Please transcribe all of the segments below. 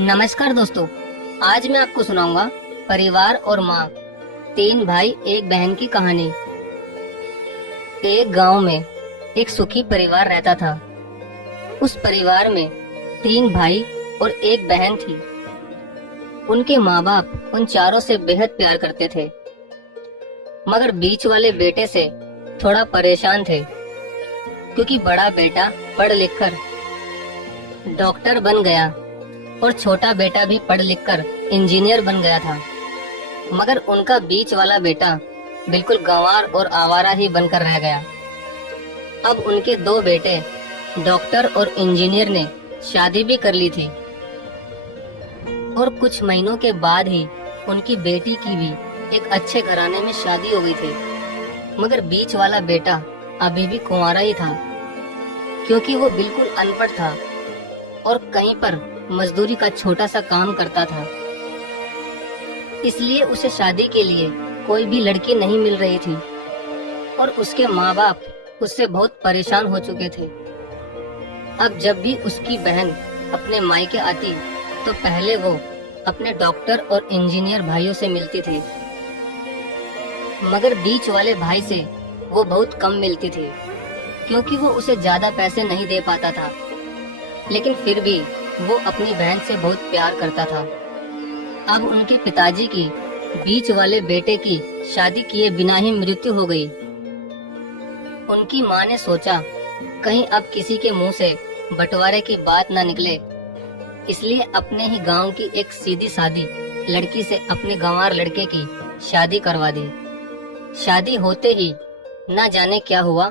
नमस्कार दोस्तों, आज मैं आपको सुनाऊंगा परिवार और माँ, तीन भाई एक बहन की कहानी। एक गांव में एक सुखी परिवार रहता था। उस परिवार में तीन भाई और एक बहन थी। उनके माँ बाप उन चारों से बेहद प्यार करते थे, मगर बीच वाले बेटे से थोड़ा परेशान थे, क्योंकि बड़ा बेटा पढ़ लिख कर डॉक्टर बन गया और छोटा बेटा भी पढ़ लिख कर इंजीनियर बन गया था। मगर उनका बीच वाला बेटा बिल्कुल गंवार और आवारा ही बनकर रह गया। अब उनके दो बेटे डॉक्टर और इंजीनियर ने शादी भी कर ली थी और कुछ महीनों के बाद ही उनकी बेटी की भी एक अच्छे घराने में शादी हो गई थी। मगर बीच वाला बेटा अभी भी कुंवारा ही था, क्योंकि वो बिल्कुल अनपढ़ था और कहीं पर मजदूरी का छोटा सा काम करता था। इसलिए उसे शादी के लिए कोई भी लड़की नहीं मिल रही थी और उसके माँ बाप उससे बहुत परेशान हो चुके थे। अब जब भी उसकी बहन अपने मायके आती तो पहले वो अपने डॉक्टर और इंजीनियर भाइयों से मिलती थी, मगर बीच वाले भाई से वो बहुत कम मिलती थी, क्योंकि वो उसे ज्यादा पैसे नहीं दे पाता था। लेकिन फिर भी वो अपनी बहन से बहुत प्यार करता था। अब उनके पिताजी की बीच वाले बेटे की शादी किए बिना ही मृत्यु हो गई। उनकी माँ ने सोचा कहीं अब किसी के मुंह से बंटवारे की बात न निकले, इसलिए अपने ही गांव की एक सीधी सादी लड़की से अपने गंवार लड़के की शादी करवा दी। शादी होते ही न जाने क्या हुआ,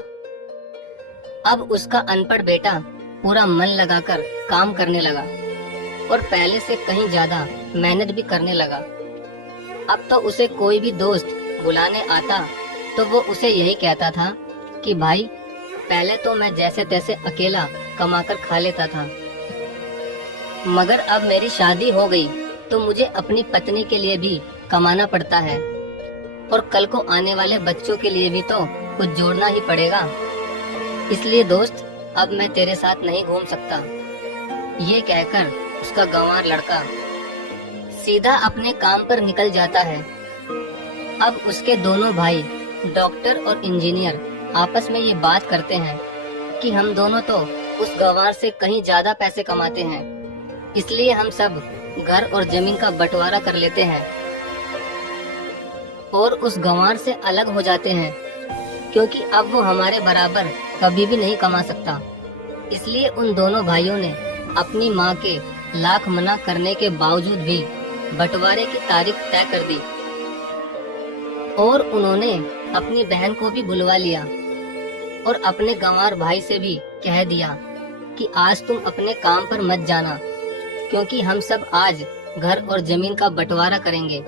अब उसका अनपढ़ बेटा पूरा मन लगाकर काम करने लगा और पहले से कहीं ज्यादा मेहनत भी करने लगा। अब तो उसे कोई भी दोस्त बुलाने आता तो वो उसे यही कहता था कि भाई, पहले तो मैं जैसे तैसे अकेला कमाकर खा लेता था, मगर अब मेरी शादी हो गई तो मुझे अपनी पत्नी के लिए भी कमाना पड़ता है और कल को आने वाले बच्चों के लिए भी तो कुछ जोड़ना ही पड़ेगा। इसलिए दोस्त, अब मैं तेरे साथ नहीं घूम सकता। ये कहकर उसका गंवार लड़का सीधा अपने काम पर निकल जाता है। अब उसके दोनों भाई डॉक्टर और इंजीनियर आपस में ये बात करते हैं कि हम दोनों तो उस गंवार से कहीं ज्यादा पैसे कमाते हैं, इसलिए हम सब घर और जमीन का बंटवारा कर लेते हैं और उस गंवार से अलग हो जाते हैं, क्योंकि अब वो हमारे बराबर कभी भी नहीं कमा सकता। इसलिए उन दोनों भाइयों ने अपनी माँ के लाख मना करने के बावजूद भी बंटवारे की तारीख तय कर दी और उन्होंने अपनी बहन को भी बुलवा लिया और अपने गंवार भाई से भी कह दिया कि आज तुम अपने काम पर मत जाना, क्योंकि हम सब आज घर और जमीन का बंटवारा करेंगे।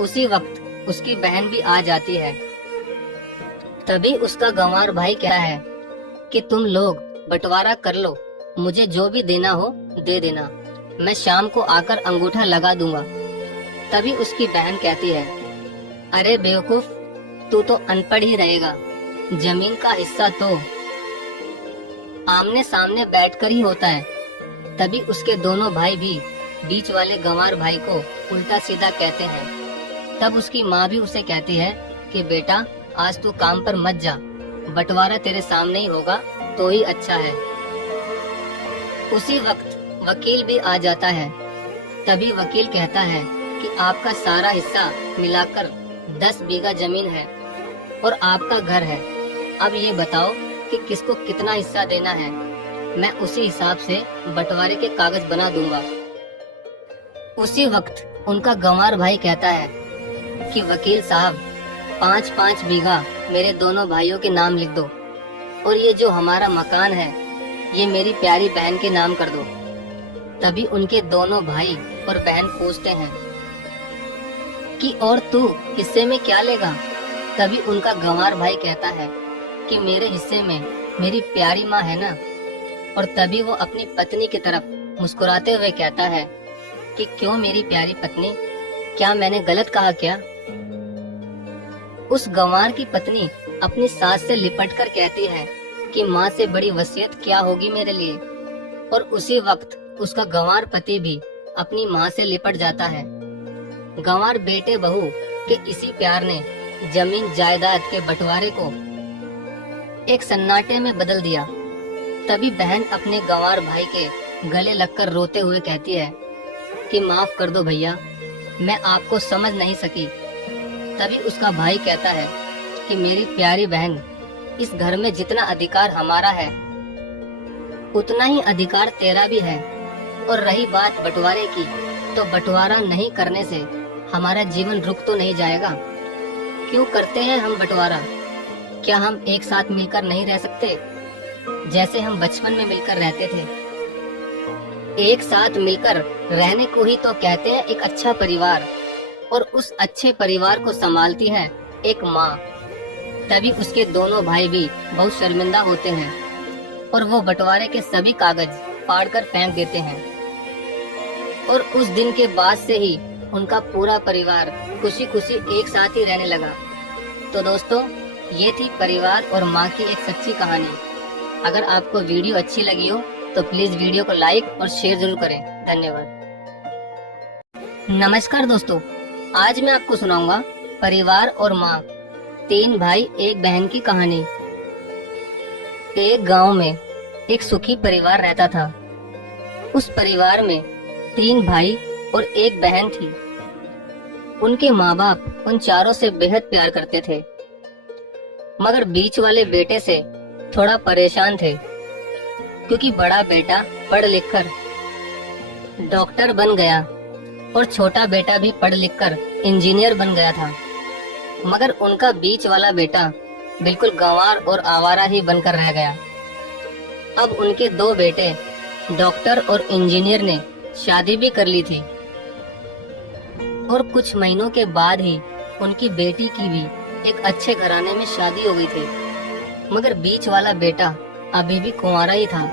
उसी वक्त उसकी बहन भी आ जाती है। तभी उसका गंवार भाई कहता है कि तुम लोग बंटवारा कर लो, मुझे जो भी देना हो दे देना, मैं शाम को आकर अंगूठा लगा दूंगा। तभी उसकी बहन कहती है, अरे बेवकूफ, तू तो अनपढ़ ही रहेगा, जमीन का हिस्सा तो आमने सामने बैठकर ही होता है। तभी उसके दोनों भाई भी बीच वाले गंवार भाई को उल्टा सीधा कहते हैं। तब उसकी माँ भी उसे कहती है कि बेटा, आज तू काम पर मत जा, बंटवारा तेरे सामने ही होगा तो ही अच्छा है। उसी वक्त वकील भी आ जाता है। तभी वकील कहता है कि आपका सारा हिस्सा मिलाकर 10 बीघा जमीन है और आपका घर है। अब ये बताओ कि किसको कितना हिस्सा देना है, मैं उसी हिसाब से बंटवारे के कागज बना दूंगा। उसी वक्त उनका गंवार भाई कहता है कि वकील साहब, 5-5 बीघा मेरे दोनों भाइयों के नाम लिख दो और ये जो हमारा मकान है ये मेरी प्यारी बहन के नाम कर दो। तभी उनके दोनों भाई और बहन पूछते हैं कि और तू हिस्से में क्या लेगा? तभी उनका गंवार भाई कहता है कि मेरे हिस्से में मेरी प्यारी माँ है ना। और तभी वो अपनी पत्नी की तरफ मुस्कुराते हुए कहता है कि क्यों मेरी प्यारी पत्नी, क्या मैंने गलत कहा क्या? उस गंवार की पत्नी अपनी सास से लिपटकर कहती है कि माँ से बड़ी वसीयत क्या होगी मेरे लिए। और उसी वक्त उसका गंवार पति भी अपनी माँ से लिपट जाता है। गंवार बेटे बहू के इसी प्यार ने जमीन जायदाद के बंटवारे को एक सन्नाटे में बदल दिया। तभी बहन अपने गंवार भाई के गले लगकर रोते हुए कहती है कि माफ कर दो भैया, मैं आपको समझ नहीं सकी। तभी उसका भाई कहता है कि मेरी प्यारी बहन, इस घर में जितना अधिकार हमारा है उतना ही अधिकार तेरा भी है। और रही बात बंटवारे की, तो बंटवारा नहीं करने से हमारा जीवन रुक तो नहीं जाएगा। क्यों करते हैं हम बंटवारा? क्या हम एक साथ मिलकर नहीं रह सकते, जैसे हम बचपन में मिलकर रहते थे? एक साथ मिलकर रहने को ही तो कहते हैं एक अच्छा परिवार, और उस अच्छे परिवार को संभालती है एक माँ। तभी उसके दोनों भाई भी बहुत शर्मिंदा होते हैं और वो बंटवारे के सभी कागज फाड़कर फेंक देते हैं। और उस दिन के बाद से ही उनका पूरा परिवार खुशी खुशी एक साथ ही रहने लगा। तो दोस्तों, ये थी परिवार और माँ की एक सच्ची कहानी। अगर आपको वीडियो अच्छी लगी हो तो प्लीज वीडियो को लाइक और शेयर जरूर करें। धन्यवाद। नमस्कार दोस्तों, आज मैं आपको सुनाऊंगा परिवार और माँ, 3 भाई एक बहन की कहानी। एक गांव में एक सुखी परिवार रहता था। उस परिवार में 3 भाई और एक बहन थी। उनके माँ बाप उन चारों से बेहद प्यार करते थे, मगर बीच वाले बेटे से थोड़ा परेशान थे, क्योंकि बड़ा बेटा पढ़ लिख कर डॉक्टर बन गया और छोटा बेटा भी पढ़ लिख कर इंजीनियर बन गया था। मगर उनका बीच वाला बेटा बिल्कुल गंवार और आवारा ही बनकर रह गया। अब उनके 2 बेटे डॉक्टर और इंजीनियर ने शादी भी कर ली थी, और कुछ महीनों के बाद ही उनकी बेटी की भी एक अच्छे घराने में शादी हो गई थी। मगर बीच वाला बेटा अभी भी कुंवारा ही था,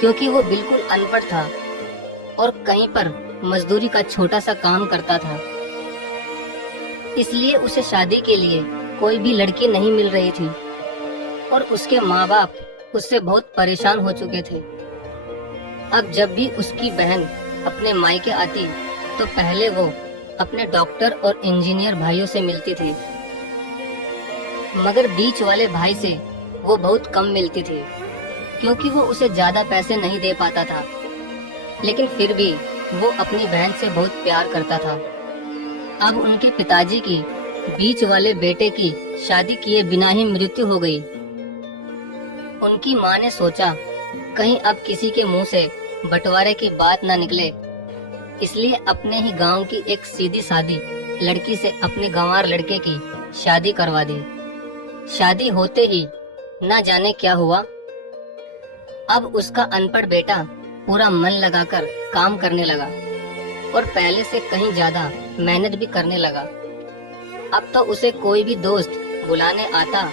क्योंकि वो बिल्कुल अनपढ़ था और कहीं पर मजदूरी का छोटा सा काम करता था। इसलिए उसे शादी के लिए कोई भी लड़की नहीं मिल रही थी, और उसके माँ बाप उससे बहुत परेशान हो चुके थे। अब जब भी उसकी बहन अपने मायके आती तो पहले वो अपने डॉक्टर और इंजीनियर भाइयों से मिलती थी, मगर बीच वाले भाई से वो बहुत कम मिलती थी, क्योंकि वो उसे ज्यादा पैसे नहीं दे पाता था। लेकिन फिर भी वो अपनी बहन से बहुत प्यार करता था। अब उनके पिताजी की बीच वाले बेटे की शादी किए बिना ही मृत्यु हो गई। उनकी माँ ने सोचा कहीं अब किसी के मुंह से बंटवारे की बात न निकले, इसलिए अपने ही गांव की एक सीधी सादी लड़की से अपने गंवार लड़के की शादी करवा दी। शादी होते ही न जाने क्या हुआ, अब उसका अनपढ़ बेटा पूरा मन लगाकर काम करने लगा और पहले से कहीं ज्यादा मेहनत भी करने लगा। अब तो उसे कोई भी दोस्त बुलाने आता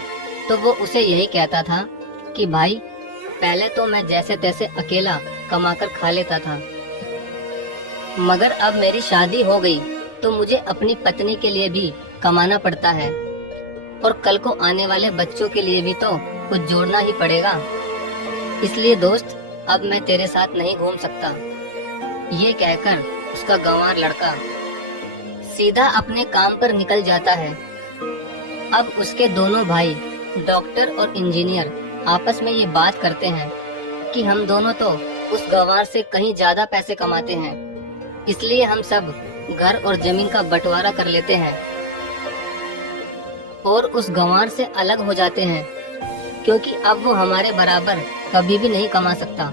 तो वो उसे यही कहता था कि भाई, पहले तो मैं जैसे तैसे अकेला कमाकर खा लेता था, मगर अब मेरी शादी हो गई तो मुझे अपनी पत्नी के लिए भी कमाना पड़ता है, और कल को आने वाले बच्चों के लिए भी तो कुछ जोड़ना ही पड़ेगा। इसलिए दोस्त, अब मैं तेरे साथ नहीं घूम सकता। ये कहकर उसका गंवार लड़का सीधा अपने काम पर निकल जाता है। अब उसके दोनों भाई डॉक्टर और इंजीनियर आपस में ये बात करते हैं कि हम दोनों तो उस गंवार से कहीं ज्यादा पैसे कमाते हैं, इसलिए हम सब घर और जमीन का बंटवारा कर लेते हैं और उस गंवार से अलग हो जाते हैं, क्योंकि अब वो हमारे बराबर कभी भी नहीं कमा सकता।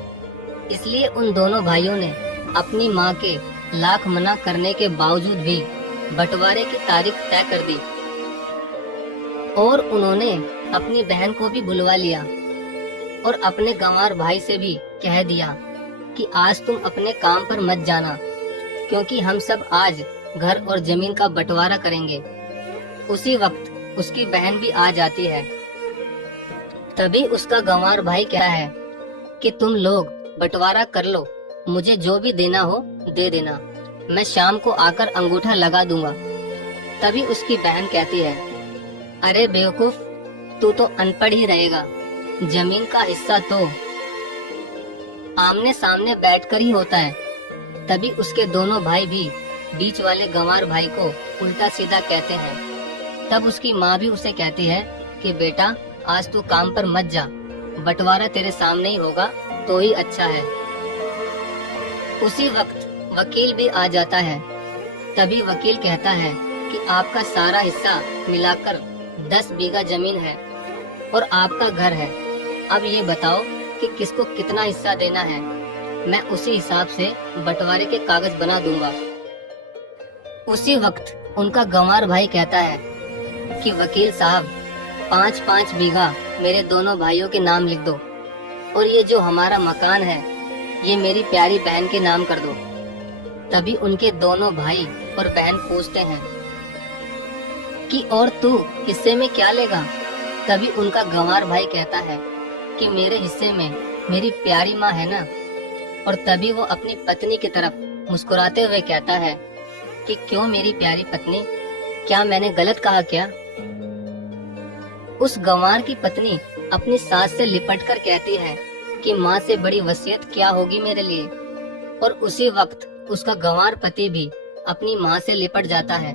इसलिए उन दोनों भाइयों ने अपनी माँ के लाख मना करने के बावजूद भी बंटवारे की तारीख तय कर दी, और उन्होंने अपनी बहन को भी बुलवा लिया और अपने गंवार भाई से भी कह दिया कि आज तुम अपने काम पर मत जाना, क्योंकि हम सब आज घर और जमीन का बंटवारा करेंगे। उसी वक्त उसकी बहन भी आ जाती है। तभी उसका गंवार भाई कहता है कि तुम लोग बंटवारा कर लो, मुझे जो भी देना हो दे देना, मैं शाम को आकर अंगूठा लगा दूंगा। तभी उसकी बहन कहती है, अरे बेवकूफ, तू तो अनपढ़ ही रहेगा, जमीन का हिस्सा तो आमने सामने बैठकर ही होता है। तभी उसके दोनों भाई भी बीच वाले गंवार भाई को उल्टा सीधा कहते हैं। तब उसकी माँ भी उसे कहती है कि बेटा आज तू काम पर मत जा, बंटवारा तेरे सामने ही होगा तो ही अच्छा है। उसी वक्त वकील भी आ जाता है। तभी वकील कहता है कि आपका सारा हिस्सा मिलाकर 10 बीघा जमीन है और आपका घर है। अब ये बताओ कि किसको कितना हिस्सा देना है, मैं उसी हिसाब से बंटवारे के कागज बना दूंगा। उसी वक्त उनका गंवार भाई कहता है कि वकील साहब 5-5 बीघा मेरे दोनों भाइयों के नाम लिख दो और ये जो हमारा मकान है ये मेरी प्यारी बहन के नाम कर दो। तभी उनके दोनों भाई और बहन पूछते हैं कि और तू हिस्से में क्या लेगा। तभी उनका गंवार भाई कहता है कि मेरे हिस्से में मेरी प्यारी माँ है ना। और तभी वो अपनी पत्नी की तरफ मुस्कुराते हुए कहता है कि क्यों मेरी प्यारी पत्नी, क्या मैंने गलत कहा क्या। उस गंवार की पत्नी अपनी सास से लिपटकर कहती है कि माँ से बड़ी वसीयत क्या होगी मेरे लिए। और उसी वक्त उसका गंवार पति भी अपनी माँ से लिपट जाता है।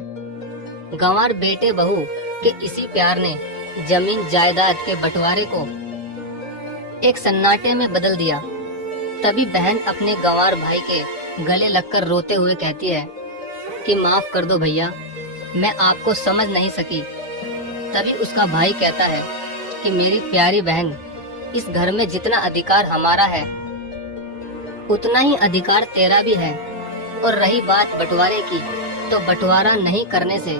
गंवार बेटे बहू के इसी प्यार ने जमीन जायदाद के बंटवारे को एक सन्नाटे में बदल दिया। तभी बहन अपने गंवार भाई के गले लगकर रोते हुए कहती है कि माफ कर दो भैया, मैं आपको समझ नहीं सकी। तभी उसका भाई कहता है कि मेरी प्यारी बहन, इस घर में जितना अधिकार हमारा है उतना ही अधिकार तेरा भी है। और रही बात बंटवारे की, तो बंटवारा नहीं करने से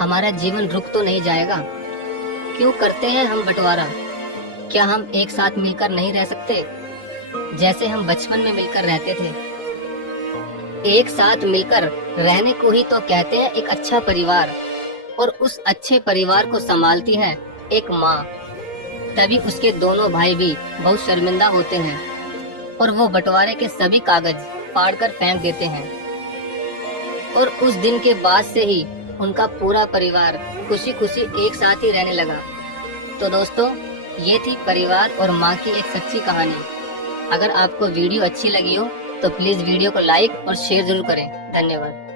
हमारा जीवन रुक तो नहीं जाएगा। क्यों करते हैं हम बंटवारा? क्या हम एक साथ मिलकर नहीं रह सकते जैसे हम बचपन में मिलकर रहते थे? एक साथ मिलकर रहने को ही तो कहते हैं एक अच्छा परिवार। और उस अच्छे परिवार को संभालती है एक माँ। तभी उसके दोनों भाई भी बहुत शर्मिंदा होते हैं और वो बंटवारे के सभी कागज फाड़कर फेंक देते हैं। और उस दिन के बाद से ही उनका पूरा परिवार खुशी खुशी एक साथ ही रहने लगा। तो दोस्तों, ये थी परिवार और माँ की एक सच्ची कहानी। अगर आपको वीडियो अच्छी लगी हो तो प्लीज वीडियो को लाइक और शेयर जरूर करें। धन्यवाद।